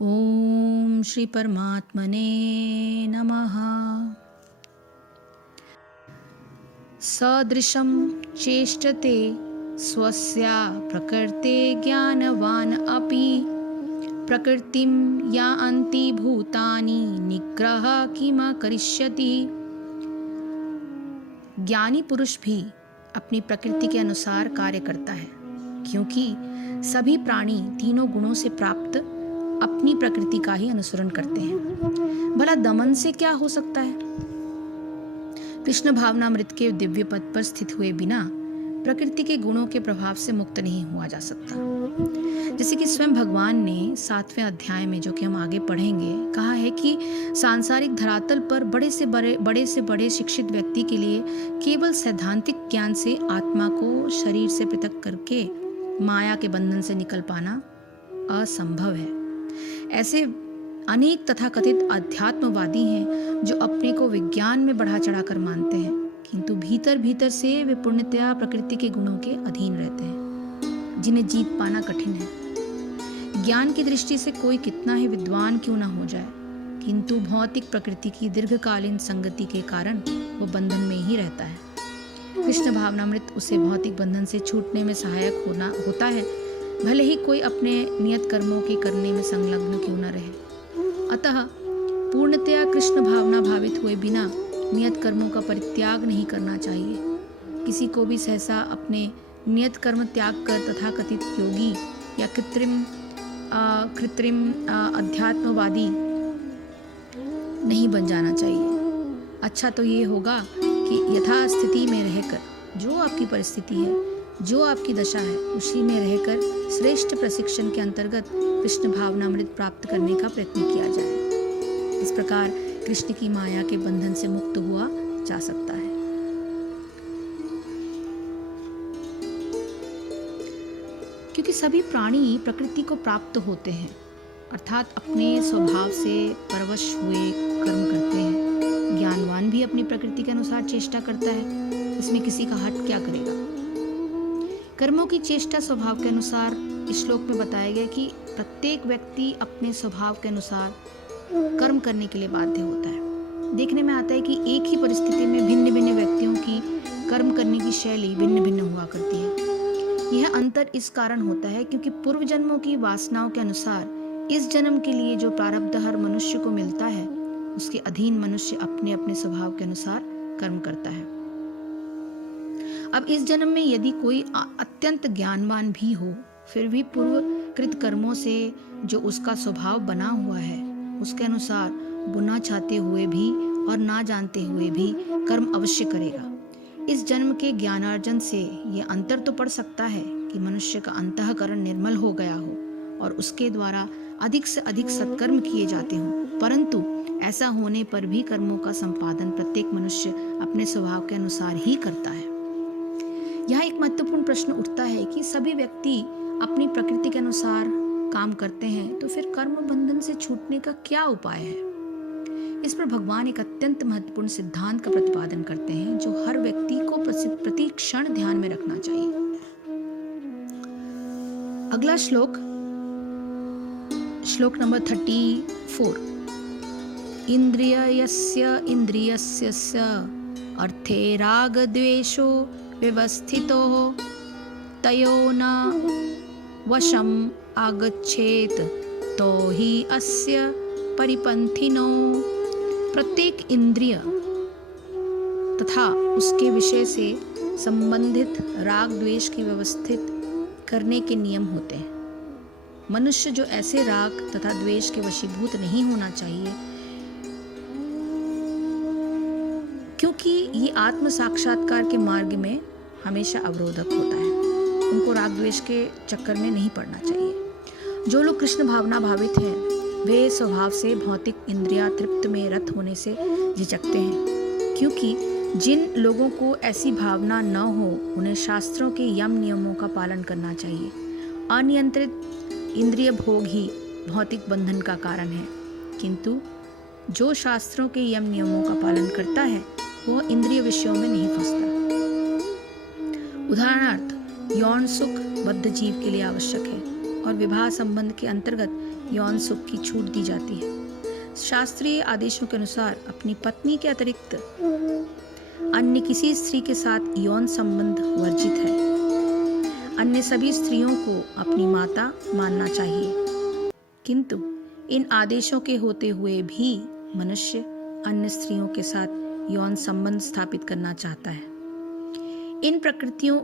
ओम श्री परमात्मने नमः। सदृशं चेष्टते स्वस्या प्रकृते ज्ञानवान् अपि प्रकृतिं यान्ति भूतानि निग्रह किम करिष्यति। ज्ञानी पुरुष भी अपनी प्रकृति के अनुसार कार्य करता है, क्योंकि सभी प्राणी तीनों गुणों से प्राप्त अपनी प्रकृति का ही अनुसरण करते हैं। भला दमन से क्या हो सकता है? कृष्ण भावनामृत के दिव्य पद पर स्थित हुए बिना प्रकृति के गुणों के प्रभाव से मुक्त नहीं हुआ जा सकता। जैसे कि स्वयं भगवान ने 7वें अध्याय में, जो कि हम आगे पढ़ेंगे, कहा है कि सांसारिक धरातल पर बड़े से बड़े शिक्षित व्यक्ति के लिए केवल सैद्धांतिक ज्ञान से आत्मा को शरीर से पृथक करके माया के बंधन से निकल पाना असंभव है। ऐसे अनेक तथाकथित अध्यात्मवादी हैं जो अपने को विज्ञान में बढ़ा चढ़ाकर मानते हैं, किंतु भीतर भीतर से वे पूर्णतया प्रकृति के गुणों के अधीन रहते हैं, जिन्हें जीत पाना कठिन है। ज्ञान की दृष्टि से कोई कितना ही विद्वान क्यों न हो जाए, किंतु भौतिक प्रकृति की दीर्घकालीन संगति के कारण वो बंधन में ही रहता है। कृष्ण भावनामृत उसे भौतिक बंधन से छूटने में सहायक होता है, भले ही कोई अपने नियत कर्मों के करने में संलग्न क्यों न रहे। अतः पूर्णतया कृष्ण भावना भावित हुए बिना नियत कर्मों का परित्याग नहीं करना चाहिए। किसी को भी सहसा अपने नियत कर्म त्याग कर तथाकथित योगी या कृत्रिम अध्यात्मवादी नहीं बन जाना चाहिए। अच्छा तो ये होगा कि यथास्थिति में रहकर, जो आपकी परिस्थिति है, जो आपकी दशा है, उसी में रहकर श्रेष्ठ प्रशिक्षण के अंतर्गत कृष्ण भावनामृत प्राप्त करने का प्रयत्न किया जाए। इस प्रकार कृष्ण की माया के बंधन से मुक्त हुआ जा सकता है। क्योंकि सभी प्राणी प्रकृति को प्राप्त होते हैं, अर्थात अपने स्वभाव से परवश हुए कर्म करते हैं। ज्ञानवान भी अपनी प्रकृति के अनुसार चेष्टा करता है, इसमें किसी का हट क्या करेगा। कर्मों की चेष्टा स्वभाव के अनुसार इस श्लोक में बताया गया कि प्रत्येक व्यक्ति अपने स्वभाव के अनुसार कर्म करने के लिए बाध्य होता है। देखने में आता है कि एक ही परिस्थिति में भिन्न भिन्न व्यक्तियों की कर्म करने की शैली भिन्न भिन्न हुआ करती है। यह अंतर इस कारण होता है क्योंकि पूर्व जन्मों की वासनाओं के अनुसार इस जन्म के लिए जो प्रारब्ध हर मनुष्य को मिलता है, उसके अधीन मनुष्य अपने अपने स्वभाव के अनुसार कर्म करता है। अब इस जन्म में यदि कोई अत्यंत ज्ञानवान भी हो, फिर भी पूर्वकृत कर्मों से जो उसका स्वभाव बना हुआ है, उसके अनुसार बुना चाहते हुए भी और ना जानते हुए भी कर्म अवश्य करेगा। इस जन्म के ज्ञानार्जन से यह अंतर तो पड़ सकता है कि मनुष्य का अंतःकरण निर्मल हो गया हो और उसके द्वारा अधिक से अधिक सत्कर्म किए जाते हों, परंतु ऐसा होने पर भी कर्मों का संपादन प्रत्येक मनुष्य अपने स्वभाव के अनुसार ही करता है। यहाँ एक महत्वपूर्ण प्रश्न उठता है कि सभी व्यक्ति अपनी प्रकृति के अनुसार काम करते हैं, तो फिर कर्म बंधन से छूटने का क्या उपाय है? इस पर भगवान एक अत्यंत महत्वपूर्ण सिद्धांत का प्रतिपादन करते हैं, जो हर व्यक्ति को प्रति क्षण ध्यान में रखना चाहिए। अगला श्लोक नंबर 34। इंद्रियस्य अर्थे राग द्वेषो व्यवस्थितो तयो न वशम आगच्छेत तो ही अस्य परिपंथिनो। प्रत्येक इंद्रिय तथा उसके विषय से संबंधित राग द्वेष की व्यवस्थित करने के नियम होते हैं। मनुष्य जो ऐसे राग तथा द्वेष के वशीभूत नहीं होना चाहिए, क्योंकि ये आत्म साक्षात्कार के मार्ग में हमेशा अवरोधक होता है। उनको राग द्वेष के चक्कर में नहीं पड़ना चाहिए। जो लोग कृष्ण भावना भावित हैं, वे स्वभाव से भौतिक इंद्रिया तृप्त में रत होने से झिझकते हैं, क्योंकि जिन लोगों को ऐसी भावना न हो, उन्हें शास्त्रों के यम नियमों का पालन करना चाहिए। अनियंत्रित इंद्रिय भोग ही भौतिक बंधन का कारण है, किंतु जो शास्त्रों के यम नियमों का पालन करता है, वह इंद्रिय विषयों में नहीं फंसता। उदाहरणार्थ, यौन सुख बद्ध जीव के लिए आवश्यक है और विवाह संबंध के अंतर्गत यौन सुख की छूट दी जाती है। शास्त्रीय आदेशों के अनुसार अपनी पत्नी के अतिरिक्त अन्य किसी स्त्री के साथ यौन संबंध वर्जित है। अन्य सभी स्त्रियों को अपनी माता मानना चाहिए, किंतु इन आदेशों के होते हुए भी मनुष्य अन्य स्त्रियों के साथ यौन संबंध स्थापित करना चाहता है। इन प्रकृतियों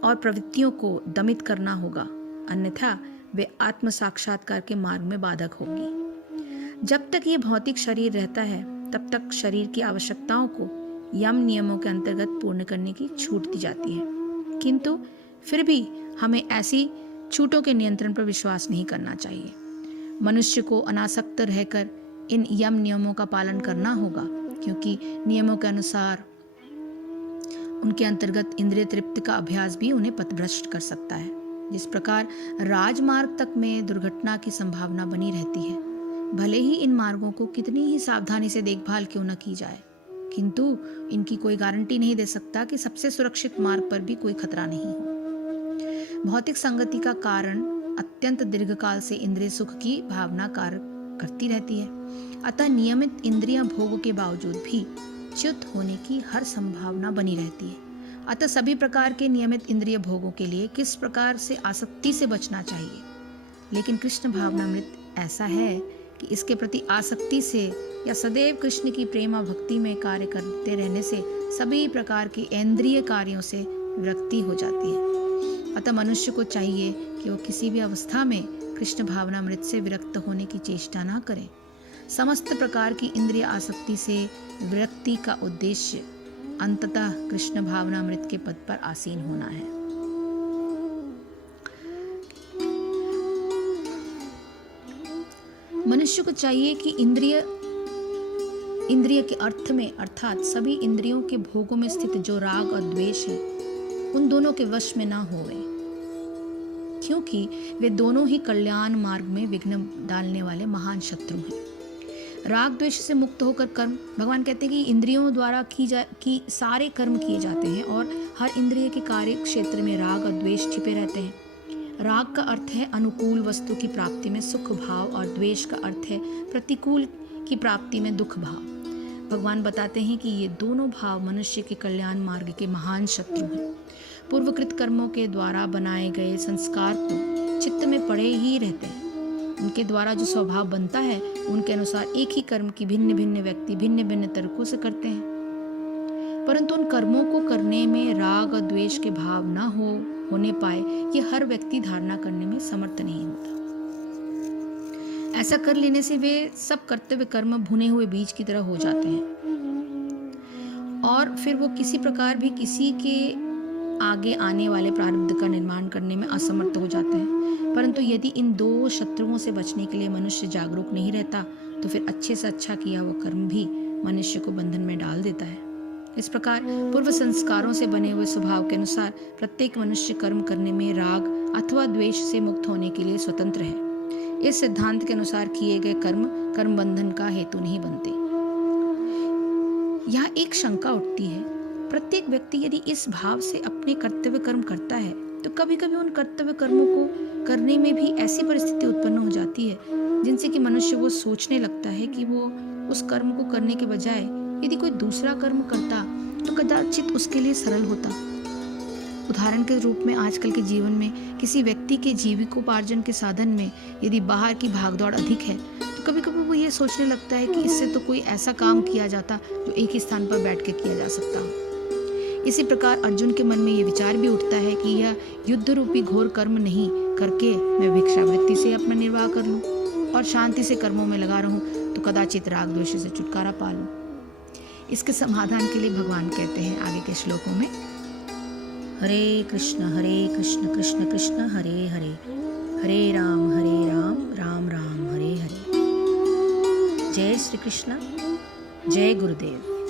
और प्रवृत्तियों को दमित करना होगा, अन्यथा वे आत्म साक्षात्कार के मार्ग में बाधक होगी। जब तक ये भौतिक शरीर रहता है तब तक शरीर की आवश्यकताओं को यम नियमों के अंतर्गत पूर्ण करने की छूट दी जाती है, किंतु फिर भी हमें ऐसी छूटों के नियंत्रण पर विश्वास नहीं करना चाहिए। मनुष्य को अनासक्त रहकर इन यम नियमों का पालन करना होगा, क्योंकि नियमों के अनुसार उनके अंतर्गत इंद्रिय तृप्ति का अभ्यास भी उन्हें पथभ्रष्ट कर सकता है। जिस प्रकार राजमार्ग तक में दुर्घटना की संभावना बनी रहती है, भले ही इन मार्गों को कितनी ही सावधानी से देखभाल क्यों न की जाए, किंतु इनकी कोई गारंटी नहीं दे सकता कि सबसे सुरक्षित मार्ग पर भी कोई खतरा नहीं हो। भौतिक संगति का कारण अत्यंत दीर्घकाल से इंद्रिय सुख की भावना कार्य करती रहती है। अतः नियमित इंद्रिय भोग के बावजूद भी च्युत होने की हर संभावना बनी रहती है। अतः सभी प्रकार के नियमित इंद्रिय भोगों के लिए किस प्रकार से आसक्ति से बचना चाहिए। लेकिन कृष्ण भावनामृत ऐसा है कि इसके प्रति आसक्ति से या सदैव कृष्ण की प्रेम और भक्ति में कार्य करते रहने से सभी प्रकार के इंद्रिय कार्यों से विरक्ति हो जाती है। अतः मनुष्य को चाहिए कि वो किसी भी अवस्था में कृष्ण भावनामृत से विरक्त होने की चेष्टा न करे। समस्त प्रकार की इंद्रिय आसक्ति से विरक्ति का उद्देश्य अंततः कृष्ण भावनामृत के पद पर आसीन होना है। मनुष्य को चाहिए कि इंद्रिय के अर्थ में अर्थात सभी इंद्रियों के भोगों में स्थित जो राग और द्वेष है, उन दोनों के वश में ना होवे, क्योंकि वे दोनों ही कल्याण मार्ग में विघ्न डालने वाले महान शत्रु हैं। राग द्वेष से मुक्त होकर कर्म, भगवान कहते हैं कि इंद्रियों द्वारा की सारे कर्म किए जाते हैं और हर इंद्रिय के कार्य क्षेत्र में राग और द्वेष छिपे रहते हैं। राग का अर्थ है अनुकूल वस्तु की प्राप्ति में सुख भाव और द्वेष का अर्थ है प्रतिकूल की प्राप्ति में दुख भाव। भगवान बताते हैं कि ये दोनों भाव मनुष्य के कल्याण मार्ग के महान शत्रु हैं। पूर्वकृत कर्मों के द्वारा बनाए गए संस्कार को चित्त में पड़े ही रहते हैं। उनके द्वारा जो स्वभाव बनता है उनके अनुसार एक ही कर्म की भिन्न भिन्न व्यक्ति भिन्न भिन्न तरीकों से करते हैं, परंतु उन कर्मों को करने में राग और द्वेष के भाव न होने पाए ये हर व्यक्ति धारणा करने में समर्थ नहीं होता। ऐसा कर लेने से वे सब कर्तव्य कर्म भुने हुए बीज की तरह हो जाते हैं और फिर वो किसी प्रकार भी किसी के आगे आने वाले प्रारब्ध का निर्माण करने में असमर्थ हो जाते हैं। परंतु यदि इन दो शत्रुओं से बचने के लिए मनुष्य जागरूक नहीं रहता तो फिर अच्छे से अच्छा किया हुआ कर्म भी मनुष्य को बंधन में डाल देता है। इस प्रकार पूर्व संस्कारों से बने हुए स्वभाव के अनुसार प्रत्येक मनुष्य कर्म करने में राग अथवा द्वेष से मुक्त होने के लिए स्वतंत्र है। इस सिद्धांत के अनुसार किए गए कर्म बंधन का हेतु नहीं बनते। यहाँ एक शंका उठती है, प्रत्येक व्यक्ति यदि इस भाव से अपने कर्तव्य कर्म करता है तो कभी कभी उन कर्तव्य कर्मों को करने में भी ऐसी परिस्थिति उत्पन्न हो जाती है जिनसे कि मनुष्य वो सोचने लगता है कि वो उस कर्म को करने के बजाय यदि कोई दूसरा कर्म करता तो कदाचित उसके लिए सरल होता। उदाहरण के रूप में आजकल के जीवन में किसी व्यक्ति के जीविकोपार्जन के साधन में यदि बाहर की भागदौड़ अधिक है तो कभी कभी वो ये सोचने लगता है कि इससे तो कोई ऐसा काम किया जाता जो एक ही स्थान पर बैठ के किया जा सकता हो। इसी प्रकार अर्जुन के मन में ये विचार भी उठता है कि यह युद्ध रूपी घोर कर्म नहीं करके मैं भिक्षावृत्ति से अपना निर्वाह कर लूं और शांति से कर्मों में लगा रहूं तो कदाचित राग द्वेष से छुटकारा पा लूं। इसके समाधान के लिए भगवान कहते हैं आगे के श्लोकों में, हरे कृष्ण कृष्ण कृष्ण हरे हरे, हरे राम राम राम हरे हरे। जय श्री कृष्ण, जय गुरुदेव।